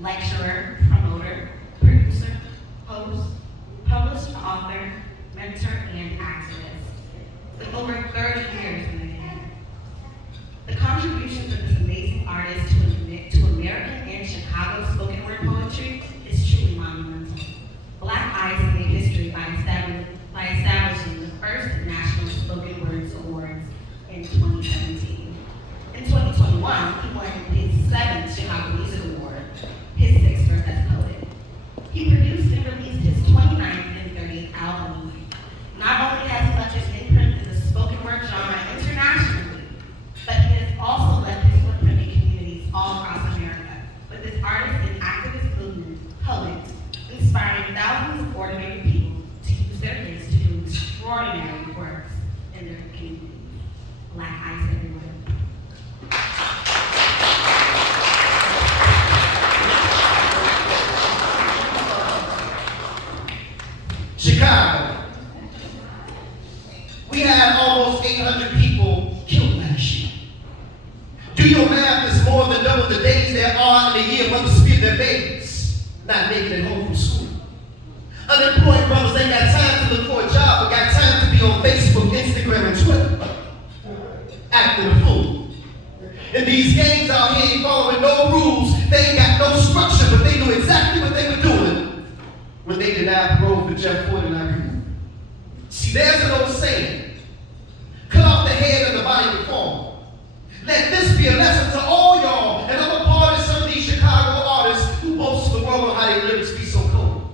lecturer, promoter, producer, host, published author, mentor, and activist, with over 30 years in the game. The contributions of this amazing artist to American and Chicago spoken word poetry is truly monumental. Blaq Ice made history by establishing the first National Spoken Words Awards in 2017. In 2021, he won his 7th Chicago Music Award, his 6th for Best Poet. He produced and released his 29th and 30th album. Not only has he left his imprint in the spoken word genre internationally, but he has also left his footprint in communities all across America, with his artist and activist movement, Poet, inspiring thousands of ordinary people to use their gifts to do extraordinary works in their communities. Blaq Ice, everyone. Chicago. We had almost 800 people killed last year. Do your math, it's more than double the days there are in a year mothers spear their babies, not making it home from school. Unemployed brothers ain't got time to look for a job, but got time to be on Facebook, Instagram, and Twitter, acting a fool. And these gangs out here ain't following no rules, they ain't got no structure, but they knew exactly what they were doing when they denied parole for Jeff Ford and I grew. See, there's an old saying, cut off the head of the body reform. Let this be a lesson to all y'all, and I'm a part of some of these Chicago artists who boast to the world on how their lyrics be so cold.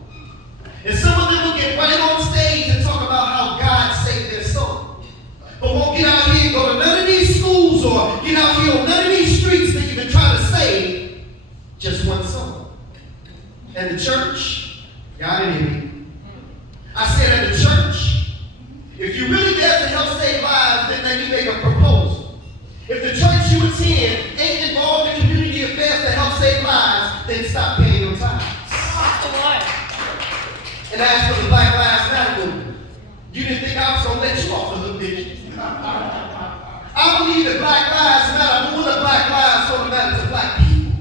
And some of them will get right on stage and talk about how God saved their soul, but won't get out here and go to none of these schools or get out here on none of these streets to even try to save just one soul. And the church, y'all didn't hear me. I said at the church, if you really there to help save lives, then let me make a proposal. If the church you attend ain't involved in community affairs to help save lives, then stop paying your tithes. And as for the Black Lives Matter movement, you didn't think I was going to let you off the hook, did you? I believe that Black Lives Matter, but when the Black Lives don't matter to Black people.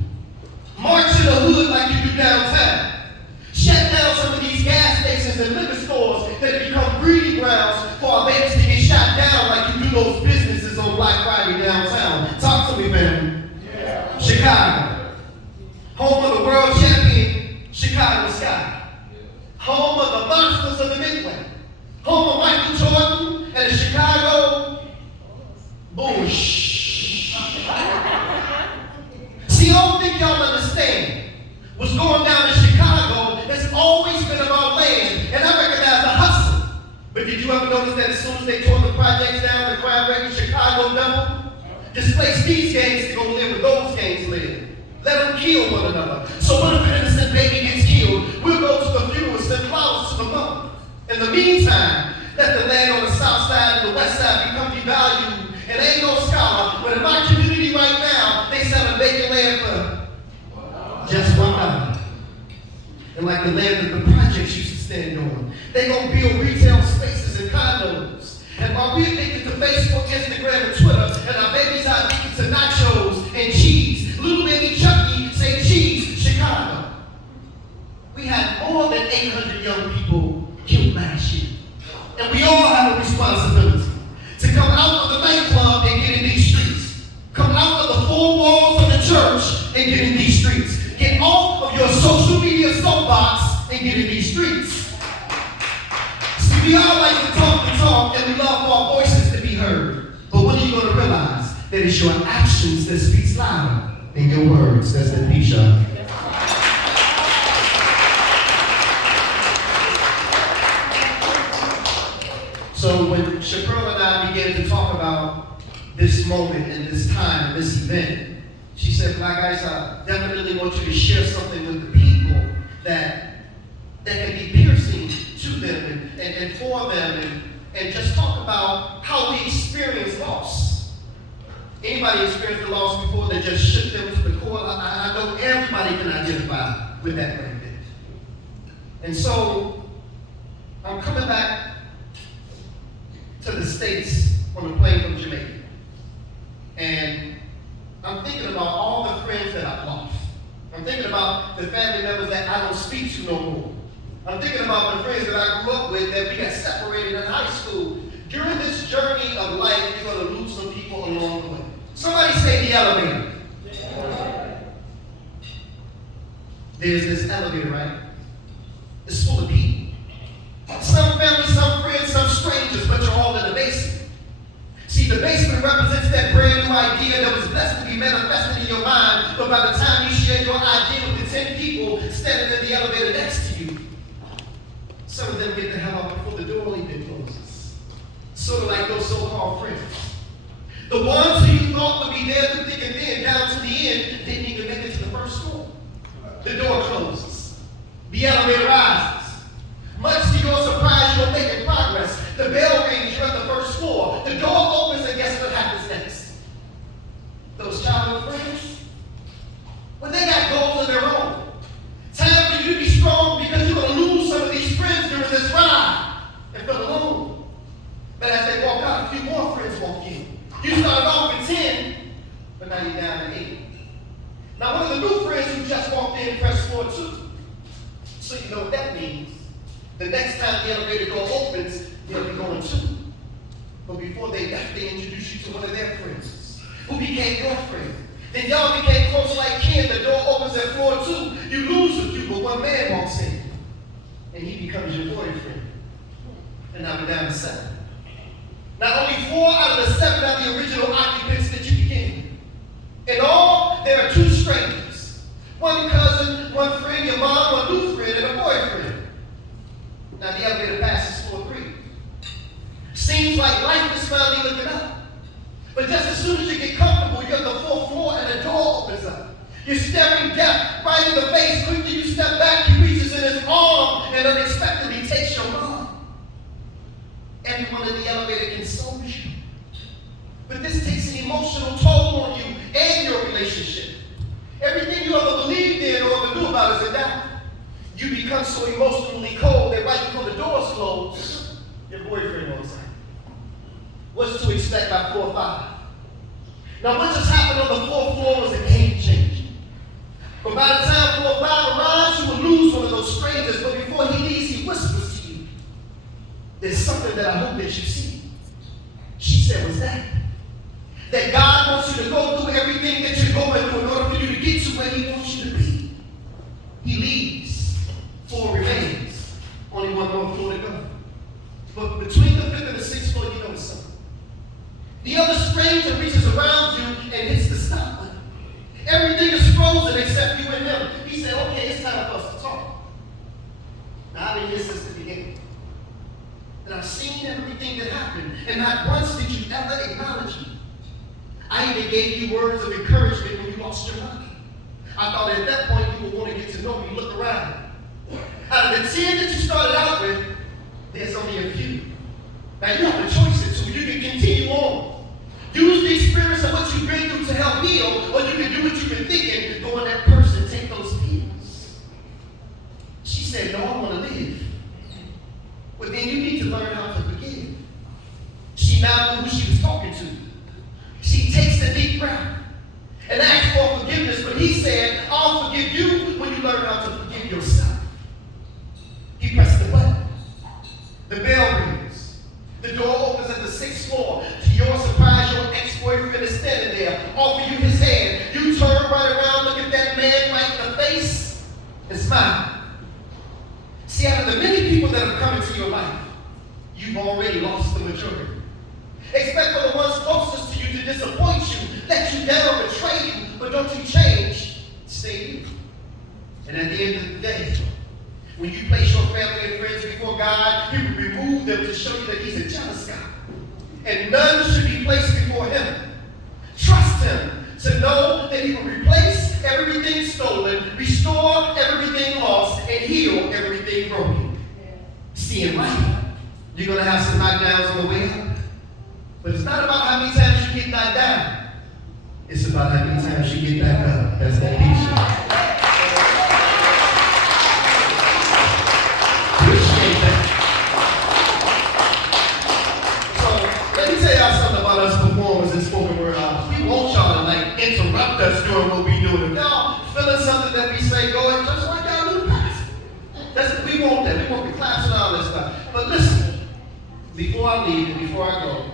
March in the hood like you do downtown. Shut down some of these gas stations and liquor stores that have become breeding grounds for our babies to get shot down like you do those businesses on Black Friday downtown. Talk to me, family. Yeah. Chicago. Home of the world champion, Chicago Sky. Home of the monsters of the Midway. Home of Michael Jordan and the Chicago Bush. See, I don't think y'all understand what's going down in Chicago has always been about land, and I recognize the hustle. But did you ever notice that as soon as they tore the projects down, the crime rate in Chicago doubled? Displaced these gangs to go live where those gangs live. Let them kill one another. So what if an innocent baby gets killed? We'll go to the funeral and send flowers to the mother. In the meantime, let the land on the south side and the west side become devalued. And ain't no scholar, but in my community right now, they selling vacant land for just $1. And like the land that the projects used to stand on, they gonna build retail spaces and condos. And while we're addicted to Facebook, Instagram, and Twitter, and our babies are addicted to nachos and cheese, little baby Chucky say cheese, Chicago. We had more than 800 young people killed last year. And we all have a responsibility to come out of the nightclub and get in these streets. Come out of the four walls of the church and get in these streets. Get off of your social media soapbox and get in these streets. See, we all like to talk, and we love for our voices to be heard. But when are you going to realize that it's your actions that speaks louder than your words? That's the P-shot. So when Chappelle and I began to talk about this moment and this time, this event, she said, Blaq Ice, I definitely want you to share something with the people that can be piercing to them and for them and just talk about how we experience loss. Anybody experienced the loss before that just shook them to the core? I know everybody can identify with that right there. And so I'm coming back to the States on a plane from Jamaica. And I'm thinking about all the friends that I've lost. I'm thinking about the family members that I don't speak to no more. I'm thinking about the friends that I grew up with that we got separated in high school. During this journey of life, you're going to lose some people along the way. Somebody say the elevator. There's this elevator, right? It's full of people. Some family, some friends, some strangers, but you're all in the basement. See, the basement represents that brand new idea that was blessed to be manifested in your mind, but by the time you share your idea with the 10 people standing in the elevator next to you, some of them get the hell out before the door even closes. Sort of like those so-called friends. The ones who you thought would be there through thick and thin, down to the end, didn't even make it to the first floor. The door closes. The elevator rises. Much to your surprise, you're making progress. The bell rings, you're at the first floor. The door opens, and guess what happens next? Those childhood friends, well, they got goals of their own. Time for you to be strong because you're going to lose some of these friends during this ride and feel alone. But as they walk out, a few more friends walk in. You started off with 10, but now you're down to 8. Now, one of the new friends who just walked in pressed floor 2. So you know what that means. The next time the elevator door opens, they'll be going 2. But before they left, they introduced you to one of their friends who became your friend. Then y'all became close like kin. The door opens at floor 2. You lose a few, but one man walks in. And he becomes your boyfriend. And now we're down to 7. Now only 4 out of the 7 are the original occupants that you became. In all, there are 2 strangers. One cousin, one friend, your mom, one new friend, and a boyfriend. Now the elevator passes floor 3. Seems like life is finally looking up. But just as soon as you get comfortable, you're at the 4th floor and the door opens up. You're staring death right in the face. Quickly you step back, he reaches in his arm and unexpectedly takes your mom. Everyone in the elevator consoles you. But this takes an emotional toll on you and your relationship. Everything you ever believed in or ever knew about is in doubt. You become so emotionally cold that right before the doors close, your boyfriend walks out. What's to expect by floor 5? Now what just happened on the 4th floor was a game changer. But by the time floor 5 arrives, you will lose one of those strangers, but before he leaves, he whispers to you, there's something that I hope that you see. She said, what's that? That God wants you to go through everything that you're going through in order for you to get to where he wants you to be. He leaves. 4 remains. Only 1 more floor to go. But between the 5th and the 6th floor, you notice something. The other stranger reaches around you and hits the stop button. Everything is frozen except you and him. He said, okay, it's time for us to talk. Now, I've been here since the beginning. And I've seen everything that happened. And not once did you ever acknowledge me. I even gave you words of encouragement when you lost your mind. I thought at that point you would want to get to know me. Look around. Out of the 10 that you started out with, there's only a few. Now you have a choice or 2. You can continue on. Use the experience of what you've been through to help heal, or you can do what you've been thinking, go on that person, take those pills. She said, no, I want to live. Well, then you need to learn how to forgive. She now knew who she was talking to. She takes a deep breath and asks for forgiveness, but he said, I'll forgive you when you learn how to forgive yourself. He pressed the button. The bell rings. The door opens at the 6th floor. To your surprise, your ex-boyfriend is standing there, offer you his hand. You turn right around, look at that man right in the face, and smile. See, out of the many people that have come into your life, you've already lost the majority. Expect for the ones closest to you to disappoint you, let you down, betray you, but don't you change, stay you. And at the end of the day, when you place your family and friends before God, he will remove them to show you that he's a jealous God. And none should be placed before him. Trust him to know that he will replace everything stolen, restore everything lost, and heal everything broken. See, in life, you're going to have some knockdowns on the way up. But it's not about how many times you get knocked down. It's about how many times you get back up. That's that picture. Appreciate that. So, let me tell y'all something about us performers and spoken word artists. We want y'all to interrupt us during what we do. If y'all fulfilling something that we say, go and just like y'all do, pastor. We want that. We want the claps and all that stuff. But listen, before I leave and before I go,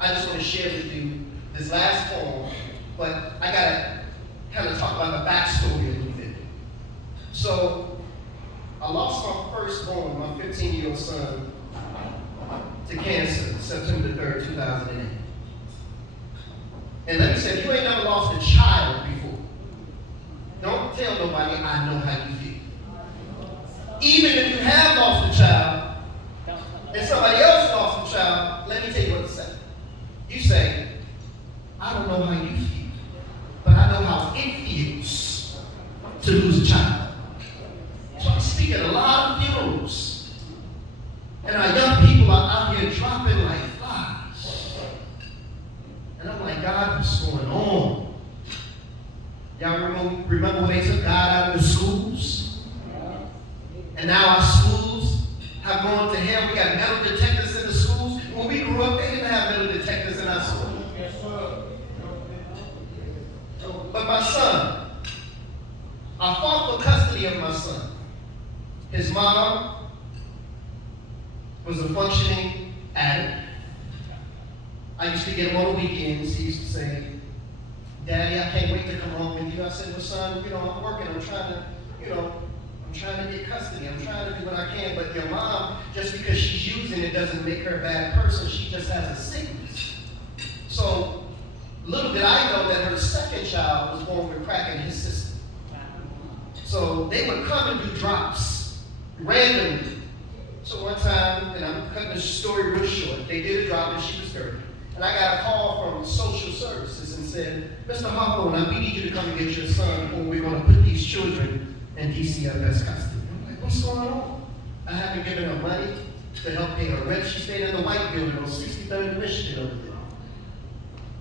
I just want to share with you this last poem, but I got to kind of talk about the backstory a little bit. So, I lost my firstborn, my 15-year-old son, to cancer, September 3rd, 2008. And let me say, if you ain't never lost a child before, don't tell nobody I know how you feel. Even if you have lost a child, and somebody else lost a child, let me tell you what to say. You say, I don't know how you feel, but I know how it feels to lose a child. So I speak at a lot of funerals, and our young people are out here dropping like flies. And I'm like, God, what's going on? Y'all remember when they took God out of the schools? And now our schools have gone to hell. We got metal detectors in the schools. When we grew up, they didn't have metal detectors in our schools. But my son, I fought for custody of my son. His mom was a functioning addict. I used to get him on the weekends. He used to say, Daddy, I can't wait to come home with you. I said, well, son, I'm working. I'm trying to get custody. I'm trying to do what I can. But your mom, just because she's using it doesn't make her a bad person. She just has a sickness. So little did I know that her second child was born with crack in his system. So they would come and do drops randomly. So one time, and I'm cutting the story real short, they did a drop and she was 30. And I got a call from social services and said, Mr. Hawthorne, we need you to come and get your son, or we're going to put these children in DCFS custody. I'm like, what's going on? I haven't given her money to help pay her rent. She stayed in the white building on 63rd and Michigan over there.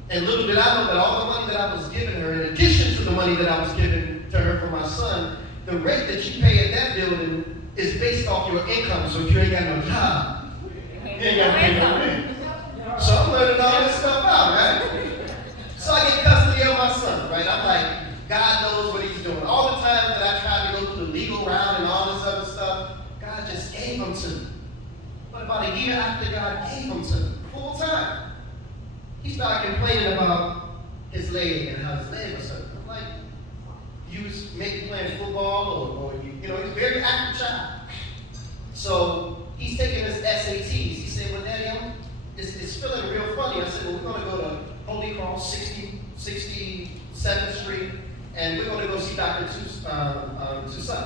And little did I know that all the money that I was giving her, in addition to the money that I was giving to her for my son, the rent that you pay at that building is based off your income. So if you ain't got no job, you ain't got to pay no rent. So I'm learning all this stuff out, right? So I get custody of my son, right? I'm like, God knows what he's doing. All the times that I tried to go through the legal route and all this other stuff, God just gave them to me. But about a year after God gave them to me, full time, he started complaining about his leg and how his leg was hurt. I'm like, you was maybe playing football or he's a very active child. So he's taking his SATs. He said, well, Daddy, it's feeling real funny. I said, well, we're going to go to Holy Cross, 67th Street, and we're going to go see Dr. Toussaint.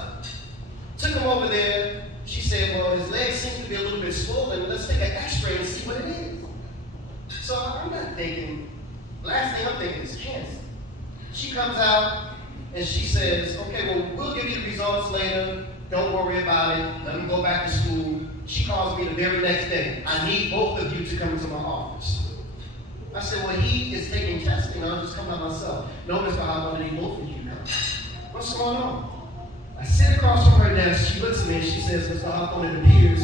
Took him over there. She said, well, his leg seems to be a little bit swollen. Let's take an x-ray and see what it is. So I'm not thinking, last thing I'm thinking is cancer. She comes out and she says, okay, well, we'll give you the results later. Don't worry about it. Let him go back to school. She calls me the very next day. I need both of you to come to my office. I said, well, he is taking testing. I'll just come by myself. No, Mr. Howard, I need both of you to come. What's going on? I sit across from her desk. She looks at me and she says, Mr. Hawthorne, it appears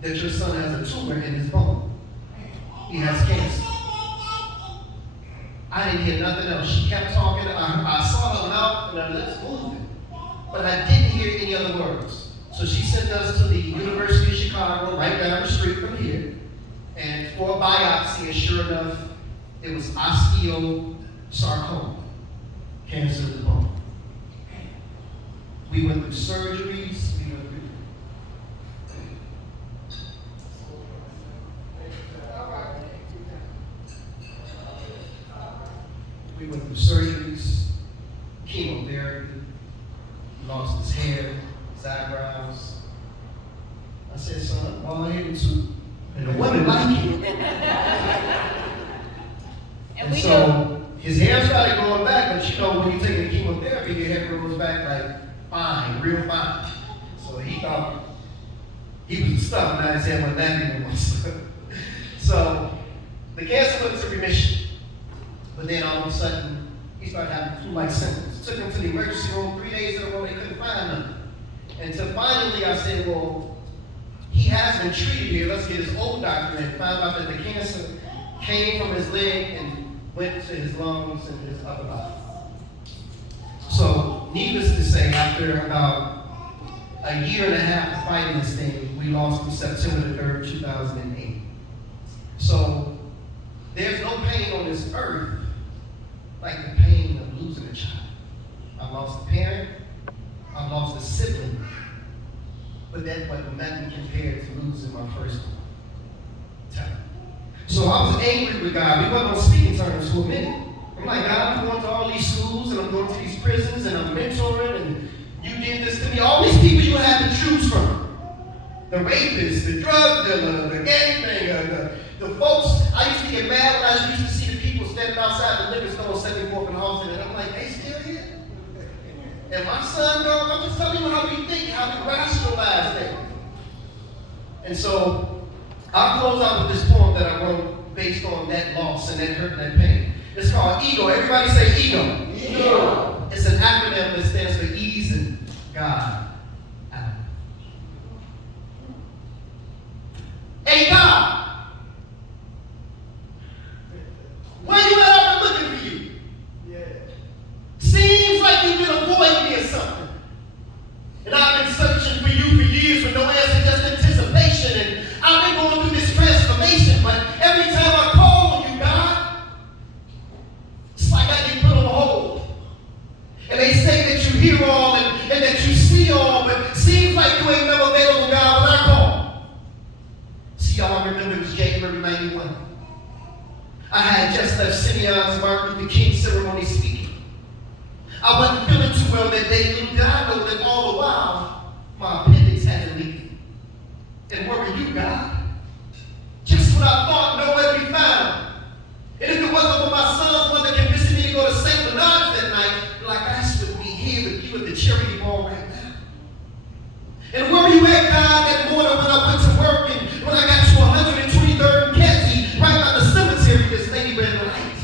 that your son has a tumor in his bone. He has cancer. I didn't hear nothing else. She kept talking. I saw her mouth and her lips moving. But I didn't hear any other words. So she sent us to the University of Chicago, right down the street from here, and for a biopsy, and sure enough, it was osteosarcoma, cancer of the bone. We went through surgeries. We went through surgeries, chemotherapy, lost his hair, his eyebrows. I said, son, bald headed too. And the women like it. and so his hair started growing back, but when you take the chemotherapy, your hair grows back like fine, real fine. So he thought he was the stuff, now his hair went that anymore. So the cancer went into remission. But then all of a sudden, he started having flu-like symptoms. Took him to the emergency room 3 days in a row, they couldn't find nothing. Until finally I said, well, he has been treated here. Let's get his old doctor in. Found out that the cancer came from his leg and went to his lungs and his upper body. So Needless to say, after about a year and a half of fighting this thing, we lost him September the 3rd, 2008. So there's no pain on this earth like the pain of losing a child. I lost a parent, I lost a sibling, but that wasn't nothing compared to losing my first child. So I was angry with God. We wasn't on speaking terms for a minute. I'm like, God, I'm going to all these schools and I'm going to these prisons and I'm mentoring and you did this to me. All these people you had to choose from. The rapist, the drug dealer, the gangbanger, the folks. I used to get mad when I used to see the people standing outside the liquor store on 74th and Halston, and I'm like, they still here? And my son, dog, I'm just telling you how we think, how we rationalize things. And so I'll close out with this poem that I wrote based on that loss and that hurt and that pain. It's called Ego. Everybody say ego. Ego. It's an acronym that stands for ease and God out. Hey God, where you at? I've been looking for you. Yeah. Seems like you've been avoiding me or something. And I've been searching for you for years with no answer, just anticipation. And I've been going through this transformation, but every time I call on you, God, it's like I get put on hold. And they say that you hear all and that you see all, but it seems like you ain't never available, God, when I call. See, y'all remember it was January 91. I had just left Simeon's Martin Luther King ceremony speaking. I wasn't feeling too well that day. Little did I know that all the while, my appendix had a leak. And where were you, God? Just when I thought nowhere to be found. And if it wasn't for my son's mother convincing me to go to St. Bernard's that night, like I would be here with you at the charity ball right now. And where were you at, God, that morning when I went to work and when I got to 123rd and Kenzie, right by the cemetery, this lady ran the light.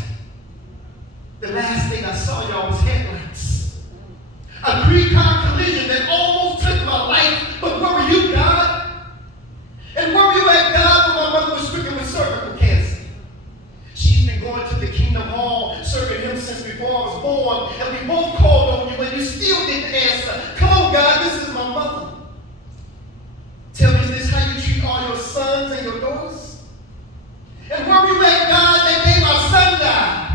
The last thing I saw, y'all, was headlights. A three-car collision that almost took my life, but where were you, God? And where were you at, God, when my mother was stricken with cervical cancer? She's been going to the Kingdom Hall, serving him since before I was born, and we both called on you, and you still didn't answer. Come on, God, this is my mother. Tell me, is this how you treat all your sons and your daughters? And where were you at, God, that day my son died?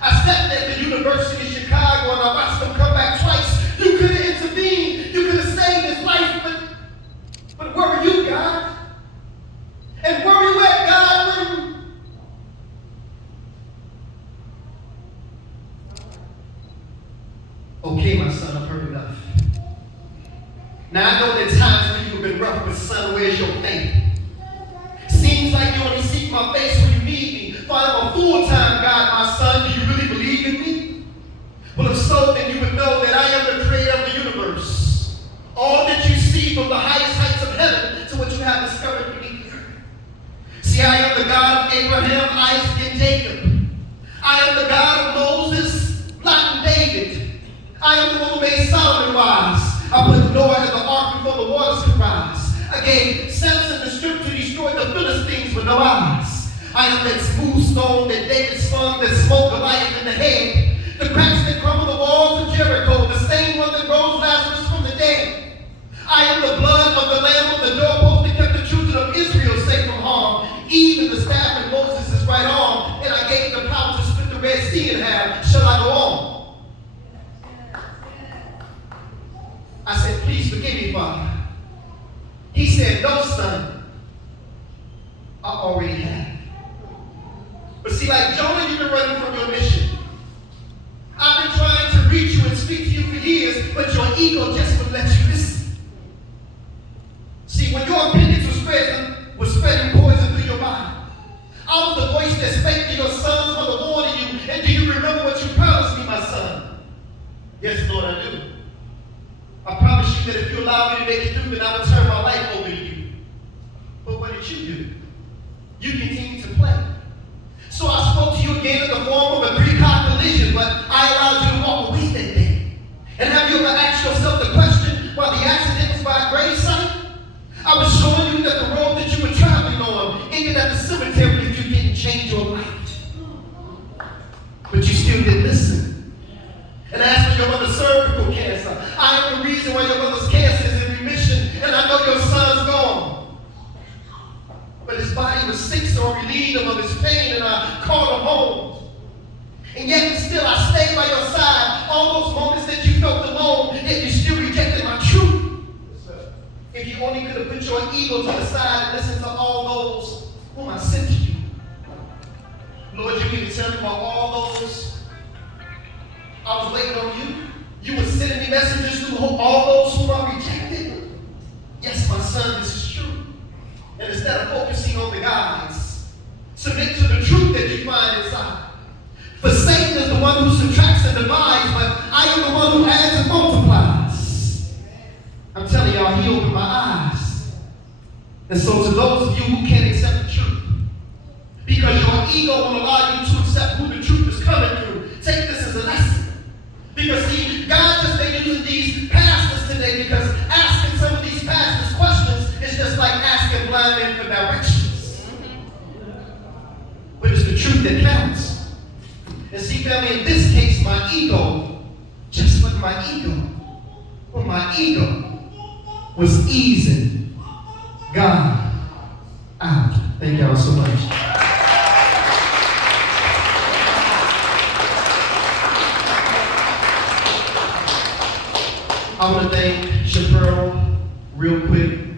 I sat at the University of Chicago, and I watched him come back twice. You could have intervened. You could have saved his life, but where were you, God? And where were you at, God, when... Okay, my son, I've heard enough. Now, I know that times when you've been rough, but son, where's your faith? Seems like you only seek my face when you need me. For I'm a full-time God, my son. Do you really believe in me? Well, if so, then you would know that I am the creator of the universe. All that you see from the highest heights of heaven to what you have discovered beneath the earth. See, I am the God of Abraham, Isaac, and Jacob. I am the God of Moses, Blaq, and David. I am the one who made Solomon wise. I put Noah in the ark before the waters could rise. I gave Samson the strength to destroy the Philistines with no eyes. I am that smooth stone that David slung that smote Goliath in the head. The cracks that crumble the walls of Jericho, the same one that rose Lazarus from the dead. I am the blood of the lamb on the doorpost that kept the children of Israel safe from harm. Even the staff in Moses' right arm, and I gave the power to split the Red Sea in half. Shall I go on? I said, please forgive me, Father. He said, no, son. I already have. But see, like Jonah, you've been running from your mission. I've been trying to reach you and speak to you for years, but your ego just wouldn't let you listen. See, when your appendix was spreading poison through your body, I was the voice that spake to your sons for the warning you. And do you remember what you promised me, my son? Yes, Lord, I do. I promise you that if you allow me to make it through, then I will turn my life over to you. But what did you do? You continued to play. So I spoke to you again in the form of a three-car collision, but I allowed you to walk away that day. And have you ever asked yourself the question, while the accident was by gravesite? I was showing you that the road that you were traveling on ended at the cemetery if you didn't change your life. But you still didn't listen. And as for your mother's cervical cancer, I am the reason why your mother's cancer is in remission, and I know your son's gone. But his body was sick, so I relieved him of his pain, and I called him home. And yet and still I stayed by your side. All those moments that you felt alone, yet you still rejected my truth. If you only could have put your ego to the side and listened to all those whom I sent to you. Lord, you need to tell me about all those I was waiting on you. You were sending me messages through all those whom I rejected. Yes, my son, this is true. And instead of focusing on the guys, submit to the truth that you find inside. For Satan is the one who subtracts and divides, but I am the one who adds and multiplies. I'm telling y'all, he opened my eyes. And so to those of you who can't accept the truth, because your ego won't allow you to accept who the truth is coming through, take this as a lesson. Because see, God just may use these pastors today, because asking some of these pastors questions is just like asking blind men for directions. But it's the truth that counts. And see, family, in this case, my ego just wasn't my ego. But my ego was easing God out. Thank y'all so much. I want to thank Chappelle real quick.